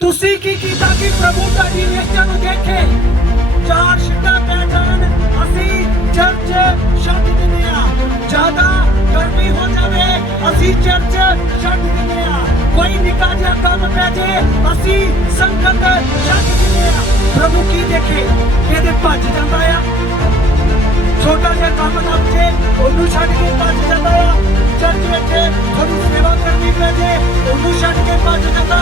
ਤੁਸੀਂ ਕੀ ਕੀਤਾ ਕਿ ਪ੍ਰਭੂ ਤੁਹਾਡੀ ਨਿਸ਼ਚਾ ਨੂੰ ਦੇਖੇ? ਚਾਰ ਛਿੱਟਾ ਪੈ ਅਸੀਂ ਚਰਚ ਛੱਡ ਦਿੰਦੇ ਆ ਜ਼ਿਆਦਾ ਗਰਮੀ ਹੋ ਜਾਵੇ, ਅਸੀਂ ਚਰਚ ਛੱਡ ਦਿੰਦੇ ਆ ਕੋਈ ਨਿੱਕਾ ਜਿਹਾ ਕੰਮ ਪੈ ਜੇ, ਅਸੀਂ ਸੰਗਤ ਛੱਡ ਦਿੰਦੇ ਆ ਪ੍ਰਭੂ ਕੀ ਦੇਖੇ? ਇਹਦੇ ਭੱਜ ਜਾਂਦਾ ਆ। ਉਹਨੂੰ ਛੱਡ ਕੇ ਭੱਜ ਜਾਂਦਾ ਆ ਚਰਚ ਵਿੱਚ ਥੋੜੀ ਸੇਵਾ ਕਰਨੀ ਪੈ ਜੇ ਉਹਨੂੰ ਛੱਡ ਕੇ ਭੱਜ ਜਾਂਦਾ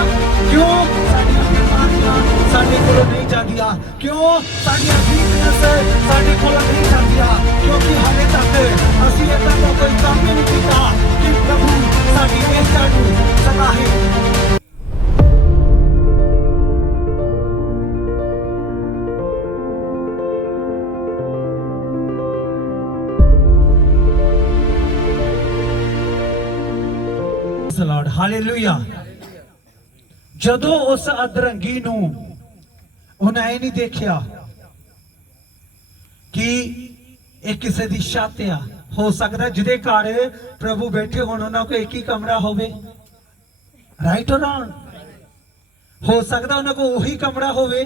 ਕਿਉਂ ਸਾਡੀਆਂ ਬਿਮਾਰੀਆਂ ਸਾਡੇ ਕੋਲੋਂ ਨਹੀਂ ਜਾਂਦੀਆਂ ਕਿਉਂ ਸਾਡੀਆਂ ਵੀਕਨੈਸ ਸਾਡੇ ਕੋਲੋਂ ਨਹੀਂ ਜਾਂਦੀਆਂ ਕਿਉਂਕਿ ਹਾਲੇ ਤੱਕ ਅਸੀਂ ਏਦਾਂ ਦਾ ਕੋਈ ਕੰਮ ਹੀ ਨਹੀਂ ਕੀਤਾ ਕਿ ਪ੍ਰਭੂ ਸਾਡੀ ਇੱਛਾ ਨੂੰ ਹਾਲੇਲੂਇਆ ਜਦੋਂ ਉਸ ਅਧਰੰਗੀ ਨੂੰ ਉਹਨਾਂ ਇਹ ਨਹੀਂ ਦੇਖਿਆ ਕਿ ਇਹ ਕਿਸੇ ਦੀ ਛੱਤ ਆ। ਹੋ ਸਕਦਾ ਜਿਹਦੇ ਘਰ ਪ੍ਰਭੂ ਬੈਠੇ ਹੋਣ, ਉਹਨਾਂ ਕੋਲ ਇੱਕ ਹੀ ਕਮਰਾ ਹੋਵੇ। ਰਾਈਟ অর ਰੌਂਗ ਹੋ ਸਕਦਾ ਉਹਨਾਂ ਕੋਲ ਉਹੀ ਕਮਰਾ ਹੋਵੇ,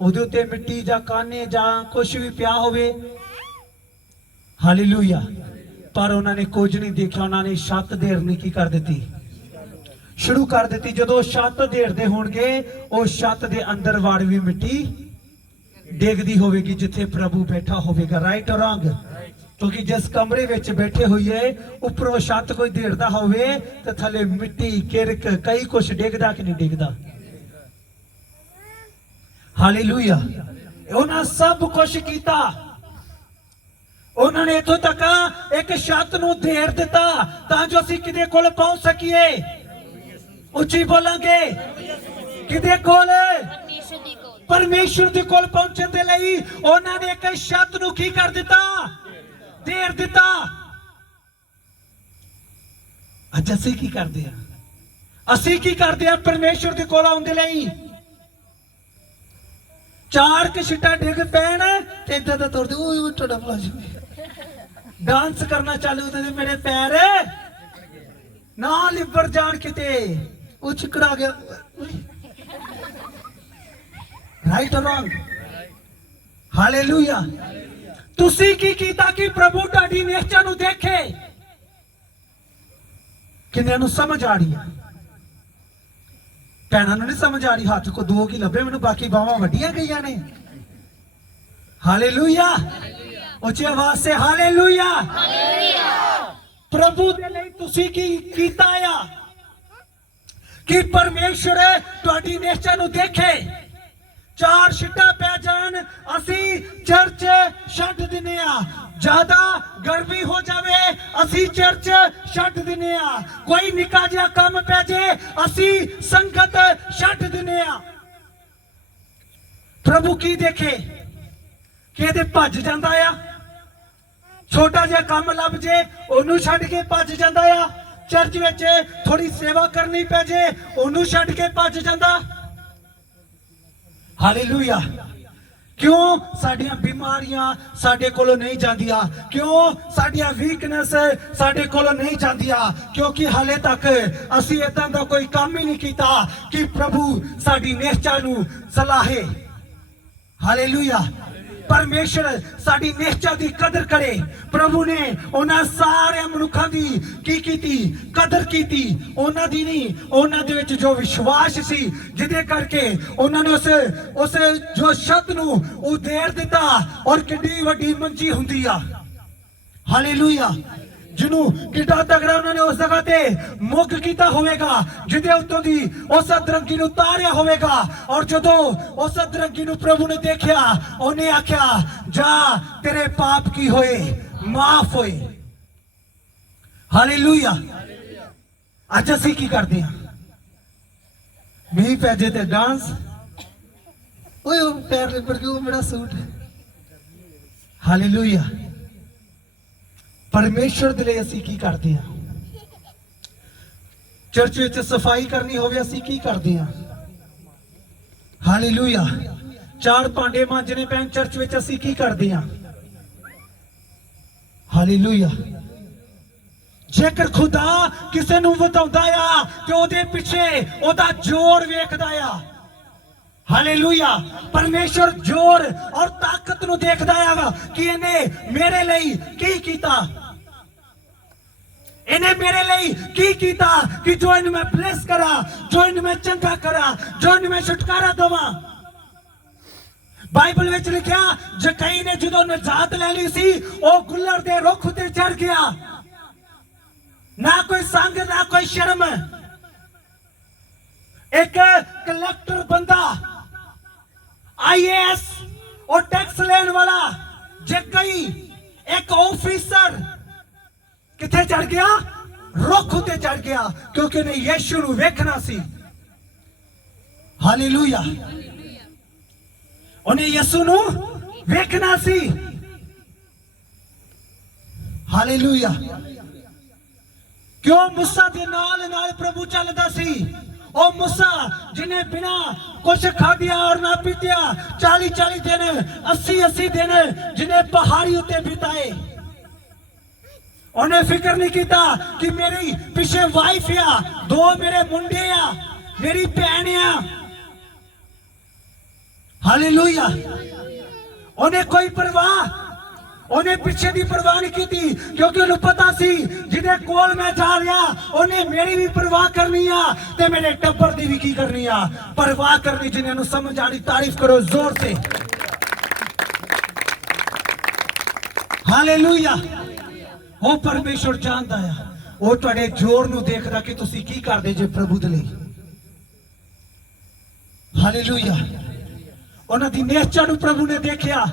ਉਹਦੇ ਉੱਤੇ ਮਿੱਟੀ ਜਾਂ ਕਾਨੇ ਜਾਂ ਕੁਝ ਵੀ ਪਿਆ ਹੋਵੇ। ਹਾਲੇਲੂਇਆ ਪਰ ਉਹਨਾਂ ਨੇ ਕੁਝ ਨਹੀਂ ਦੇਖਿਆ, ਉਹਨਾਂ ਨੇ ਛੱਤ ਦੇਰਨੀ ਕੀ ਕਰ ਦਿੱਤੀ। ਸ਼ੁਰੂ ਕਰ ਦਿੱਤੀ। ਜਦੋਂ ਛੱਤ ਦੇਰਦੇ ਹੋਣਗੇ, ਉਹ ਛੱਤ ਦੇ ਅੰਦਰ ਵੜ ਵੀ ਮਿੱਟੀ ਡੇਗਦੀ ਹੋਵੇਗੀ, ਜਿੱਥੇ ਪ੍ਰਭੂ ਬੈਠਾ ਹੋਵੇਗਾ। ਰਾਈਟ অর ਰੌਂਗ ਕਿਉਂਕਿ ਜਿਸ ਕਮਰੇ ਵਿੱਚ ਬੈਠੇ ਹੋਈਏ, ਉੱਪਰੋਂ ਛੱਤ ਕੋਈ ਦੇਰਦਾ ਹੋਵੇ, ਤੇ ਥੱਲੇ ਮਿੱਟੀ, ਕਿਰਕ, ਕਈ ਕੁਝ ਡਿੱਗਦਾ ਕਿ ਨਹੀਂ ਡਿੱਗਦਾ? ਹਾਲੇਲੂਇਆ ਉਹਨਾਂ ਸਭ ਕੁਝ ਕੀਤਾ। ਉਹਨਾਂ ਨੇ ਇਥੋਂ ਤੱਕ ਇੱਕ ਛੱਤ ਨੂੰ ਧੇਰ ਦਿੱਤਾ, ਤਾਂ ਜੋ ਅਸੀਂ ਕਿਤੇ ਕੋਲ ਪਹੁੰਚ ਸਕੀਏ? ਉੱਚੀ ਬੋਲਾਂਗੇ। ਕਿਤੇ ਕੋਲ? ਪਰਮੇਸ਼ਰ ਦੀ ਕੋਲ। ਪਹੁੰਚਣ ਦੇ ਲਈ ਉਹਨਾਂ ਨੇ ਇੱਕ ਛੱਤ ਨੂੰ ਕੀ ਕਰ ਦਿੱਤਾ? ਧੇਰ ਦਿੱਤਾ। ਅੱਜ ਅਸੀਂ ਕੀ ਕਰਦੇ ਆ ਅਸੀਂ ਕੀ ਕਰਦੇ ਆ ਪਰਮੇਸ਼ਰ ਦੇ ਕੋਲ ਆਉਣ ਦੇ ਲਈ? ਚਾਰ ਕਿ ਛਿੱਟਾ ਡਿੱਗ ਪੈਣ ਤੇ ਇਦਾਂ ਦਾ ਤੁਰਦੇ ਓਏ ਓਏ ਤੁਹਾਡਾ ਭਲਾ ਜੀ। ਡਾਂਸ ਕਰਨਾ ਚਾਲੂ ਤੇ ਮੇਰੇ ਪੈਰ। ਨਾ ਲਿਬਰ ਜਾਣ ਕਿਤੇ। ਉਹ ਚਿਕੜਾ ਗਿਆ। ਰਾਈਟ অর ਰੌਂਗ ਹਾਲੇਲੂਇਆ ਤੁਸੀਂ ਕੀ ਕੀਤਾ ਕਿ ਪ੍ਰਭੂ ਤੁਹਾਡੀ ਨਿਸ਼ਚਾ ਨੂੰ ਦੇਖੇ? ਕਿੰਨਿਆਂ ਨੂੰ ਸਮਝ ਆ ਰਹੀ ਹੈ? ਭੈਣਾਂ ਨੂੰ ਨਹੀਂ ਸਮਝ ਆ ਰਹੀ ਹੱਥ ਕੋ ਦੋ ਕੀ ਲੱਭੇ ਮੈਨੂੰ ਬਾਕੀ ਬਾਹਾਂ ਵੱਡੀਆਂ ਗਈਆਂ ਨੇ। ਹਾਲੇਲੂਇਆ ਉੱਚੀ ਆਵਾਜ਼ ਸੇ ਹਾਲੇਲੂਇਆ ਪ੍ਰਭੂ ਦੇ ਲਈ ਤੁਸੀਂ ਕੀ ਕੀਤਾ ਆ? ਕਿ ਪਰਮੇਸ਼ਰ ਤੁਹਾਡੀ ਨਿਸ਼ਚਾ ਨੂੰ ਦੇਖੇ। ਚਾਰ ਛਿੱਟਾ ਪੈ ਜਾਣ, ਅਸੀਂ ਚਰਚ ਛੱਡ ਦਿੰਨੇ ਆ। ਜ਼ਿਆਦਾ ਗਰਮੀ ਹੋ ਜਾਵੇ, ਅਸੀਂ ਚਰਚ ਛੱਡ ਦਿੰਨੇ ਆ। ਕੋਈ ਨਿੱਕਾ ਜਿਹਾ ਕੰਮ ਪੈ ਜੇ, ਅਸੀਂ ਸੰਗਤ ਛੱਡ ਦਿੰਨੇ ਆ। ਪ੍ਰਭੂ ਕੀ ਦੇਖੇ? ਕਿ ਭੱਜ ਜਾਂਦਾ ਆ। ਛੋਟਾ ਜਿਹਾ ਕੰਮ ਲੱਭ ਜੇ, ਉਹਨੂੰ ਛੱਡ ਕੇ ਭੱਜ ਜਾਂਦਾ ਆ। ਚਰਚ ਵਿੱਚ ਥੋੜੀ ਸੇਵਾ ਕਰਨੀ ਪੈ ਜੇ, ਉਹਨੂੰ ਛੱਡ ਕੇ ਭੱਜ ਜਾਂਦਾ। ਹਾਲੇਲੂਇਆ ਕਿਉਂ? ਸਾਡੀਆਂ ਬਿਮਾਰੀਆਂ ਸਾਡੇ ਕੋਲੋਂ ਨਹੀਂ ਜਾਂਦੀਆਂ। ਕਿਉਂ? ਸਾਡੀਆਂ ਵੀਕਨੈਸ ਸਾਡੇ ਕੋਲੋਂ ਨਹੀਂ ਜਾਂਦੀਆਂ। ਕਿਉਂਕਿ ਹਾਲੇ ਤੱਕ ਅਸੀਂ ਇਦਾਂ ਦਾ ਕੋਈ ਕੰਮ ਹੀ ਨਹੀਂ ਕੀਤਾ ਕਿ ਪ੍ਰਭੂ ਸਾਡੀ ਨਿਸ਼ਚਾ ਨੂੰ ਸਲਾਹੇ। ਹਾਲੇਲੂਇਆ ਪਰਮੇਸ਼ਰ ਸਾਡੀ ਨਿਸ਼ਚਾ ਦੀ ਕਦਰ ਕਰੇ। ਪ੍ਰਭੂ ਨੇ ਉਹਨਾਂ ਸਾਰੇ ਮਨੁੱਖਾਂ ਦੀ ਕੀ ਕੀਤੀ? ਕਦਰ ਕੀਤੀ। ਉਹਨਾਂ ਦੀ ਨਹੀਂ, ਉਹਨਾਂ ਦੇ ਵਿੱਚ ਜੋ ਵਿਸ਼ਵਾਸ ਸੀ, ਜਿਹਦੇ ਕਰਕੇ ਉਹਨਾਂ ਨੇ ਉਸ ਉਸ ਜੋ ਸ਼ਬਦ ਨੂੰ ਉਧੇੜ ਦਿੱਤਾ ਔਰ ਕਿੰਨੀ ਵੱਡੀ ਮੰਜੀ ਹੁੰਦੀ ਆ। ਹਾਲੇਲੂਇਆ ਜਿਹਨੂੰ ਕਿੱਡਾ ਤਗੜਾ ਉਹਨਾਂ ਨੇ ਉਸ ਜਗ੍ਹਾ ਤੇ ਮੁੱਖ ਕੀਤਾ ਹੋਵੇਗਾ, ਜਿਹਦੇ ਉੱਤੋਂ ਦੀ ਉਸ ਅਦਰੰਗੀ ਨੂੰ ਤਾਰਿਆ ਹੋਵੇਗਾ। ਔਰ ਜਦੋਂ ਉਸ ਅਦਰੰਗੀ ਨੂੰ ਪ੍ਰਭੂ ਨੇ ਦੇਖਿਆ, ਉਹਨੇ ਆਖਿਆ, ਜਾ, ਤੇਰੇ ਪਾਪ ਕੀ ਹੋਏ? ਮਾਫ ਹੋਏ। ਹਾਲੇਲੂਇਆ ਅੱਜ ਅਸੀਂ ਕੀ ਕਰਦੇ ਹਾਂ? ਮੀਂਹ ਪੈ ਜੇ ਤੇ ਡਾਂਸ ਓਏ, ਉਹ ਪੈਰ ਲਿਪੜ ਕੇ ਮੇਰਾ ਸੂਟ। ਹਾਲੇਲੂਇਆ ਪਰਮੇਸ਼ਰ ਦੇ ਲਈ ਅਸੀਂ ਕੀ ਕਰਦੇ ਹਾਂ? ਚਰਚ ਵਿੱਚ ਸਫ਼ਾਈ ਕਰਨੀ ਹੋਵੇ, ਅਸੀਂ ਕੀ ਕਰਦੇ ਹਾਂ? ਹਾਲੇਲੂਇਆ ਚਾਰ ਭਾਂਡੇ ਮਾਂਜਣੇ ਪੈਣ, ਚਰਚ ਵਿੱਚ ਅਸੀਂ ਕੀ ਕਰਦੇ ਹਾਂ? ਹਾਲੇਲੂਇਆ ਜੇਕਰ ਖੁਦਾ ਕਿਸੇ ਨੂੰ ਵਧਾਉਂਦਾ ਆ ਤੇ ਉਹਦੇ ਪਿੱਛੇ ਉਹਦਾ ਜੋਰ ਵੇਖਦਾ ਆ। ਹਾਲੇਲੂਇਆ ਪਰਮੇਸ਼ਰ ਜੋਰ ਔਰ ਤਾਕਤ ਨੂੰ ਦੇਖਦਾ ਹੈਗਾ ਕਿ ਇਹਨੇ ਮੇਰੇ ਲਈ ਕੀ ਕੀਤਾ? ਇਹਨੇ ਮੇਰੇ ਲਈ ਕੀ ਕੀਤਾ ਕਿ ਜੋ ਇਹਨੂੰ ਮੈਂ ਬਲੈਸ ਕਰਾਂ, ਜੋ ਇਹਨੂੰ ਮੈਂ ਚੰਗਾ ਕਰਾਂ, ਜੋ ਇਹਨੂੰ ਮੈਂ ਛੁਟਕਾਰਾ ਦਵਾਂ? ਬਾਈਬਲ ਵਿੱਚ ਲਿਖਿਆ ਜਕਈ ਨੇ ਜਦੋਂ ਨਜਾਤ ਲੈ ਲਈ ਸੀ, ਉਹ ਗੁੱਲਰ ਦੇ ਰੁੱਖ ਤੇ ਚੜ ਗਿਆ। ਨਾ ਕੋਈ ਸੰਗ, ਨਾ ਕੋਈ ਸ਼ਰਮ। ਇੱਕ ਕਲੈਕਟਰ ਬੰਦਾ ਆਈਏਐਸ ਉਹ ਟੈਕਸ ਲੈਣ ਵਾਲਾ ਜਕਈ ਇੱਕ ਆਫੀਸਰ ਕਿੱਥੇ ਚੜ ਗਿਆ? ਰੁੱਖ ਉਤੇ ਚੜ ਗਿਆ, ਕਿਉਂਕਿ ਨੇ ਯੀਸ਼ੂ ਨੂੰ ਵੇਖਣਾ ਸੀ। ਹਾਲੇਲੂਇਆ ਉਹਨੇ ਯਿਸੂ ਨੂੰ ਵੇਖਣਾ ਸੀ। ਹਾਲੇਲੂਇਆ ਕਿਉਂ ਮੁਸਾ ਦੇ ਨਾਲ ਨਾਲ ਪ੍ਰਭੂ ਚੱਲਦਾ ਸੀ? ਉਹ ਮੁਸਾ ਜਿਨੇ ਬਿਨਾ ਕੁਛ ਖਾਧਿਆ ਔਰ ਨਾ ਪੀਤਿਆ 40 40 ਦਿਨ 80 80 ਦਿਨ ਜਿਨੇ ਪਹਾੜੀ ਉੱਤੇ ਬਿਤਾਏ। ਉਹਨੇ ਫਿਕਰ ਨਹੀਂ ਕੀਤਾ ਕਿ ਮੇਰੀ ਪਿੱਛੇ ਵਾਈਫ ਆ, ਦੋ ਮੇਰੇ ਮੁੰਡੇ ਆ, ਮੇਰੀ ਭੈਣ ਆ। ਹਾਲੇਲੂਇਆ ਉਹਨੇ ਕੋਈ ਪਰਵਾਹ, ਉਹਨੇ ਪਿੱਛੇ ਦੀ ਪਰਵਾਹ ਨਹੀਂ ਕੀਤੀ, ਕਿਉਂਕਿ ਉਹਨੂੰ ਪਤਾ ਸੀ, ਜਿਹਦੇ ਕੋਲ ਮੈਂ ਜਾ ਰਿਹਾ, ਉਹਨੇ ਮੇਰੀ ਵੀ ਪਰਵਾਹ ਕਰਨੀ ਆ ਤੇ ਮੇਰੇ ਟੱਬਰ ਦੀ ਵੀ ਕੀ ਕਰਨੀ ਆ? ਪਰਵਾਹ ਕਰਨੀ, ਜਿਹਨਾਂ ਨੂੰ ਸਮਝ ਆਣੀ ਤਾਰੀਫ ਕਰੋ ਜ਼ੋਰ ਤੇ। ਹਾਲੇਲੂਇਆ ਉਹ ਪਰਮੇਸ਼ਰ ਜਾਣਦਾ ਆ। ਉਹ ਤੁਹਾਡੇ ਜ਼ੋਰ ਨੂੰ ਦੇਖਦਾ ਕਿ ਤੁਸੀਂ ਕੀ ਕਰਦੇ ਜੇ ਪ੍ਰਭੂ ਦੇ ਲਈ। ਹਾਲੇਲੂਇਆ ਉਹਨਾਂ ਦੀ ਨਿਹਚਾ ਨੂੰ ਪ੍ਰਭੂ ਨੇ ਦੇਖਿਆ।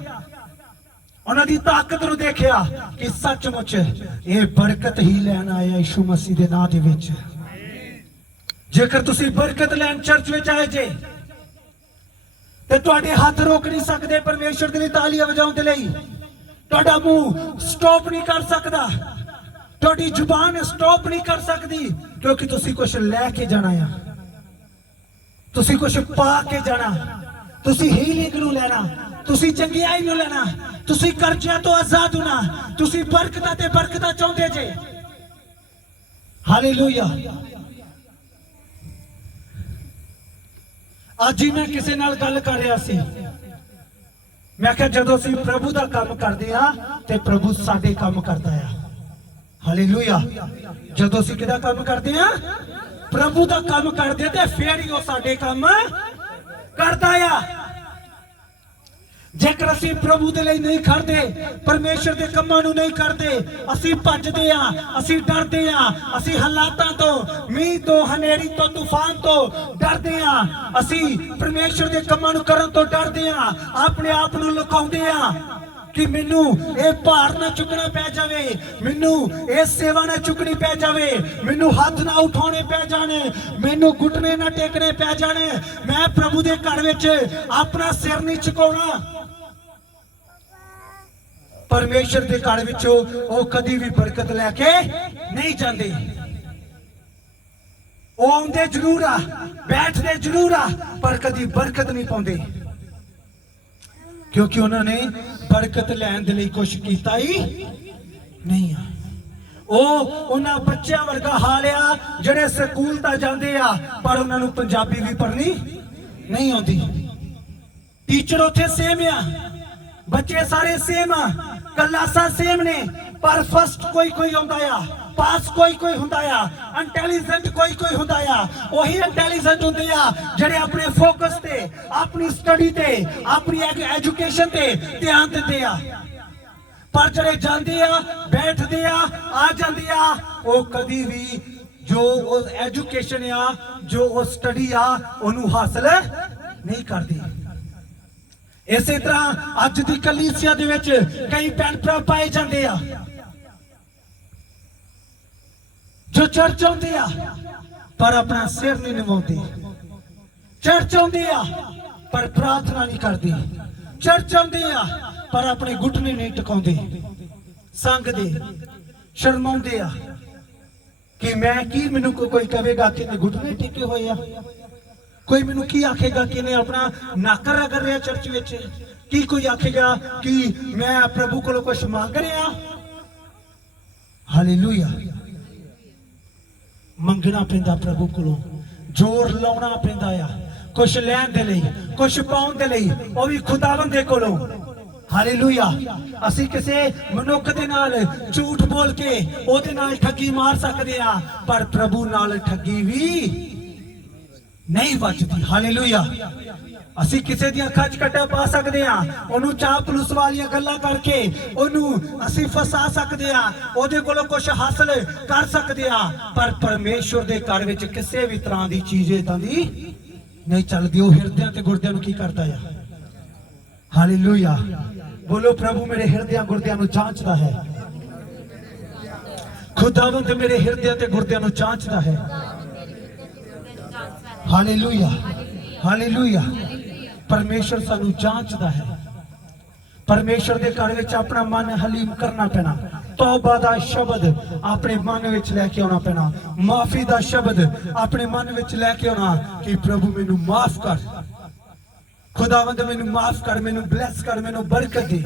ਉਹਨਾਂ ਦੀ ਤਾਕਤ ਨੂੰ ਦੇਖਿਆ ਕਿ ਸੱਚਮੁੱਚ ਇਹ ਬਰਕਤ ਹੀ ਲੈਣ ਆਇਆ ਯਿਸੂ ਮਸੀਹ ਦੇ ਨਾਮ ਦੇ ਵਿੱਚ। ਜੇਕਰ ਤੁਸੀਂ ਬਰਕਤ ਲੈਣ ਚਰਚ ਵਿੱਚ ਆਏ ਜੇ, ਤੇ ਤੁਹਾਡੇ ਹੱਥ ਰੋਕ ਨਹੀਂ ਸਕਦੇ ਪਰਮੇਸ਼ਰ ਦੇ ਲਈ ਤਾਲੀਆਂ ਵਜਾਉਣ ਦੇ ਲਈ। ਤੁਹਾਡਾ ਮੂੰਹ ਸਟਾਪ ਨਹੀਂ ਕਰ ਸਕਦਾ। ਤੁਹਾਡੀ ਜ਼ੁਬਾਨ ਸਟਾਪ ਨਹੀਂ ਕਰ ਸਕਦੀ, ਕਿਉਂਕਿ ਤੁਸੀਂ ਕੁਝ ਲੈ ਕੇ ਜਾਣਾ ਆ। ਤੁਸੀਂ ਕੁਝ ਪਾ ਕੇ ਜਾਣਾ। ਤੁਸੀਂ ਹੀਲਿੰਗ ਨੂੰ ਲੈਣਾ। ਤੁਸੀਂ ਚੰਗਿਆਈ ਨੂੰ ਲੈਣਾ। ਤੁਸੀਂ ਕਰਜ਼ਿਆਂ ਤੋਂ ਆਜ਼ਾਦ ਹੋਣਾ। ਤੁਸੀਂ ਬਰਕਤਾਂ ਤੇ ਬਰਕਤਾਂ ਚਾਹੁੰਦੇ ਜੇ। ਹਾਲੇਲੂਇਆ ਅੱਜ ਹੀ ਮੈਂ ਕਿਸੇ ਨਾਲ ਗੱਲ ਕਰ ਰਿਹਾ ਸੀ। ਮੈਂ ਕਿਹਾ ਜਦੋਂ ਅਸੀਂ ਪ੍ਰਭੂ ਦਾ ਕੰਮ ਕਰਦੇ ਆ ਤੇ ਪ੍ਰਭੂ ਸਾਡੇ ਕੰਮ ਕਰਦਾ ਆ। ਹਾਲੇਲੂਇਆ ਜਦੋਂ ਅਸੀਂ ਕਿਹਦਾ ਕੰਮ ਕਰਦੇ ਆ ਪ੍ਰਭੂ ਦਾ ਕੰਮ ਕਰਦੇ ਤੇ ਫੇਰ ਹੀ ਉਹ ਸਾਡੇ ਕੰਮ ਕਰਦਾ ਆ। ਜੇਕਰ ਅਸੀਂ ਪ੍ਰਭੂ ਦੇ ਲਈ ਨਹੀਂ ਖੜਦੇ, ਪਰਮੇਸ਼ਰ ਦੇ ਕੰਮਾਂ ਨੂੰ ਨਹੀਂ ਕਰਦੇ, ਅਸੀਂ ਭੱਜਦੇ ਆ ਅਸੀਂ ਡਰਦੇ ਆ ਅਸੀਂ ਹਾਲਾਤਾਂ ਤੋਂ, ਮੀਂਹ ਤੋਂ, ਹਨੇਰੀ ਤੋਂ, ਤੂਫਾਨ ਤੋਂ ਡਰਦੇ ਆ ਅਸੀਂ ਪਰਮੇਸ਼ਰ ਦੇ ਕੰਮਾਂ ਨੂੰ ਕਰਨ ਤੋਂ ਡਰਦੇ ਆ ਆਪਣੇ ਆਪ ਨੂੰ ਲੁਕਾਉਂਦੇ ਆ ਕਿ ਮੈਨੂੰ ਇਹ ਭਾਰ ਨਾ ਚੁੱਕਣਾ ਪੈ ਜਾਵੇ, ਮੈਨੂੰ ਇਹ ਸੇਵਾ ਨਾ ਚੁੱਕਣੀ ਪੈ ਜਾਵੇ, ਮੈਨੂੰ ਹੱਥ ਨਾ ਉਠਾਉਣੇ ਪੈ ਜਾਣੇ, ਮੈਨੂੰ ਘੁੱਟਣੇ ਨਾ ਟੇਕਣੇ ਪੈ ਜਾਣੇ। ਮੈਂ ਪ੍ਰਭੂ ਦੇ ਘਰ ਵਿੱਚ ਆਪਣਾ ਸਿਰ ਨਹੀਂ ਝੁਕਾਉਣਾ। ਪਰਮੇਸ਼ਰ ਦੇ ਘਰ ਵਿੱਚੋਂ ਉਹ ਕਦੀ ਵੀ ਬਰਕਤ ਲੈ ਕੇ ਨਹੀਂ ਜਾਂਦੇ। ਉਹ ਆਉਂਦੇ ਜ਼ਰੂਰ ਆ, ਬੈਠਦੇ ਜ਼ਰੂਰ ਆ, ਪਰ ਕਦੀ ਬਰਕਤ ਨਹੀਂ ਪਾਉਂਦੇ। ਕਿਉਂਕਿ ਉਹਨਾਂ ਨੇ ਬਰਕਤ ਲੈਣ ਦੇ ਲਈ ਕੁਝ ਕੀਤਾ ਹੀ ਨਹੀਂ ਆ। ਉਹ ਉਹਨਾਂ ਬੱਚਿਆਂ ਵਰਗਾ ਹਾਲ ਆ, ਜਿਹੜੇ ਸਕੂਲ ਤਾਂ ਜਾਂਦੇ ਆ, ਪਰ ਉਹਨਾਂ ਨੂੰ ਪੰਜਾਬੀ ਵੀ ਪੜ੍ਹਨੀ ਨਹੀਂ ਆਉਂਦੀ। ਟੀਚਰ ਉੱਥੇ ਸੇਮ ਆ, ਬੱਚੇ ਸਾਰੇ ਸੇਮ ਆ ਕਲਾਸਾਂ ਸੇਮ ਨੇ, ਪਰ ਫਸਟ ਕੋਈ ਕੋਈ ਆਉਂਦਾ ਆ ਪਾਸ ਕੋਈ ਕੋਈ ਹੁੰਦਾ ਆ ਇੰਟੈਲੀਜੈਂਟ ਕੋਈ ਕੋਈ ਹੁੰਦਾ ਆ, ਉਹੀ ਇੰਟੈਲੀਜੈਂਟ ਹੁੰਦੇ ਆ ਜਿਹੜੇ ਆਪਣੇ ਫੋਕਸ ਤੇ, ਆਪਣੀ ਸਟੱਡੀ ਤੇ, ਆਪਣੀ ਐਜੂਕੇਸ਼ਨ ਤੇ ਧਿਆਨ ਦਿੰਦੇ ਆ। ਪਰ ਜਿਹੜੇ ਜਾਂਦੇ ਆ, ਬੈਠਦੇ ਆ ਆ ਜਾਂਦੇ ਆ, ਉਹ ਕਦੀ ਵੀ ਜੋ ਉਹ ਐਜੂਕੇਸ਼ਨ ਆ, ਜੋ ਉਹ ਸਟੱਡੀ ਆ, ਉਹਨੂੰ ਹਾਸਲ ਨਹੀਂ ਕਰਦੇ। ਇਸੇ ਤਰ੍ਹਾਂ ਅੱਜ ਦੀ ਕਲੀਸਿਆ ਦੇ ਵਿੱਚ ਕਈ ਭੈਣ ਭਰਾ ਪਾਏ ਜਾਂਦੇ ਆ। ਜੋ ਚਰਚ ਆਉਂਦੇ ਆ, ਪਰ ਆਪਣਾ ਸਿਰ ਨਹੀਂ ਨਿਵਾਉਂਦੇ। ਚਰਚ ਆਉਂਦੇ ਆ, ਪਰ ਪ੍ਰਾਰਥਨਾ ਨਹੀਂ ਕਰਦੇ। ਚਰਚ ਆਉਂਦੇ ਆ, ਪਰ ਆਪਣੇ ਘੁਟਨੇ ਨਹੀਂ ਟਿਕਾਉਂਦੇ। ਸੰਗਦੇ ਸ਼ਰਮਾਉਂਦੇ ਆ ਕਿ ਮੈਂ ਕੀ ਮੈਨੂੰ ਕੋਈ ਕਹੇਗਾ ਕਿ ਨੇ ਘੁਟਨੇ ਟਿਕੇ ਹੋਏ ਆ? ਕੋਈ ਮੈਨੂੰ ਕੀ ਆਖੇਗਾ ਕਿ ਨੇ ਆਪਣਾ ਨਾਕਰਾ ਕਰ ਰਿਹਾ ਚਰਚ ਵਿੱਚ? ਕੀ ਕੋਈ ਆਖੇਗਾ ਕਿ ਮੈਂ ਪ੍ਰਭੂ ਕੋਲੋਂ ਕੁਝ ਮੰਗ ਰਿਹਾ? ਹਾਲੇਲੂਇਆ ਮੰਗਣਾ ਪੈਂਦਾ ਪ੍ਰਭੂ ਕੋਲੋਂ। ਜ਼ੋਰ ਲਾਉਣਾ ਪੈਂਦਾ ਆ। ਕੁਝ ਲੈਣ ਦੇ ਲਈ ਕੁਝ ਪਾਉਣ ਦੇ ਲਈ, ਉਹ ਵੀ ਖੁਦਾਵੰਦ ਦੇ ਕੋਲੋਂ। ਹਾਲੇਲੂਇਆ ਅਸੀਂ ਕਿਸੇ ਮਨੁੱਖ ਦੇ ਨਾਲ ਝੂਠ ਬੋਲ ਕੇ ਉਹਦੇ ਨਾਲ ਠੱਗੀ ਮਾਰ ਸਕਦੇ ਆ, ਪਰ ਪ੍ਰਭੂ ਨਾਲ ਠੱਗੀ ਵੀ ਨਹੀਂ ਬਚਦੀ ਹਾਲੇਲੂਇਆ ਅਸੀਂ ਕਿਸੇ ਦੀਆਂ ਅੱਖਾਂ ਕੱਟਾ ਪਾ ਸਕਦੇ ਆ ਉਹਨੂੰ ਚਾਹ ਪੁਲਿਸ ਵਾਲੀਆਂ ਗੱਲਾਂ ਕਰਕੇ ਉਹਨੂੰ ਅਸੀਂ ਫਸਾ ਸਕਦੇ ਆ ਉਹਦੇ ਕੋਲੋਂ ਕੁਝ ਹਾਸਲ ਕਰ ਸਕਦੇ ਆ ਪਰ ਪਰਮੇਸ਼ਵਰ ਦੇ ਘਰ ਵਿੱਚ ਕਿਸੇ ਵੀ ਤਰ੍ਹਾਂ ਦੀ ਚੀਜ਼ ਇਦਾਂ ਦੀ ਨਹੀਂ ਚੱਲਦੀ। ਉਹ ਹਿਰਦਿਆਂ ਤੇ ਗੁਰਦਿਆਂ ਨੂੰ ਕੀ ਕਰਦਾ ਆ? ਹਾਲੇਲੂਇਆ ਬੋਲੋ, ਪ੍ਰਭੂ ਮੇਰੇ ਹਿਰਦਿਆਂ ਗੁਰਦਿਆਂ ਨੂੰ ਜਾਂਚਦਾ ਹੈ। ਖੁਦਾਵੰਦ ਮੇਰੇ ਹਿਰਦਿਆਂ ਤੇ ਗੁਰਦਿਆਂ ਨੂੰ ਜਾਂਚਦਾ ਹੈ। Hallelujah hallelujah. ਪਰਮੇਸ਼ਰ ਸਾਨੂੰ ਜਾਂਚਦਾ ਹੈ। ਪਰਮੇਸ਼ਰ ਦੇ ਘਰ ਵਿੱਚ ਆਪਣਾ ਮਨ ਹਲੀਮ ਕਰਨਾ ਪੈਣਾ। ਤੌਬਾ ਦਾ ਸ਼ਬਦ ਆਪਣੇ ਮਨ ਵਿੱਚ ਲੈ ਕੇ ਆਉਣਾ ਪੈਣਾ। ਮਾਫੀ ਦਾ ਸ਼ਬਦ ਆਪਣੇ ਮਨ ਵਿੱਚ ਲੈ ਕੇ ਆਉਣਾ ਕਿ ਪ੍ਰਭੂ ਮੈਨੂੰ ਮਾਫ ਕਰ। ਖੁਦਾਵੰਦ ਮੈਨੂੰ ਮਾਫ ਕਰ, ਮੈਨੂੰ ਬਲੈਸ ਕਰ, ਮੈਨੂੰ ਬਰਕਤ ਦੇ।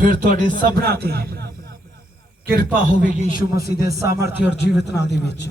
ਫਿਰ ਤੁਹਾਡੇ ਸਭਨਾਂ ਤੇ ਕਿਰਪਾ ਹੋਵੇਗੀ ਯਿਸੂ ਮਸੀਹ ਦੇ ਸਾਮਰਥ ਔਰ ਜੀਵਤ ਨਾਂ ਦੇ ਵਿੱਚ।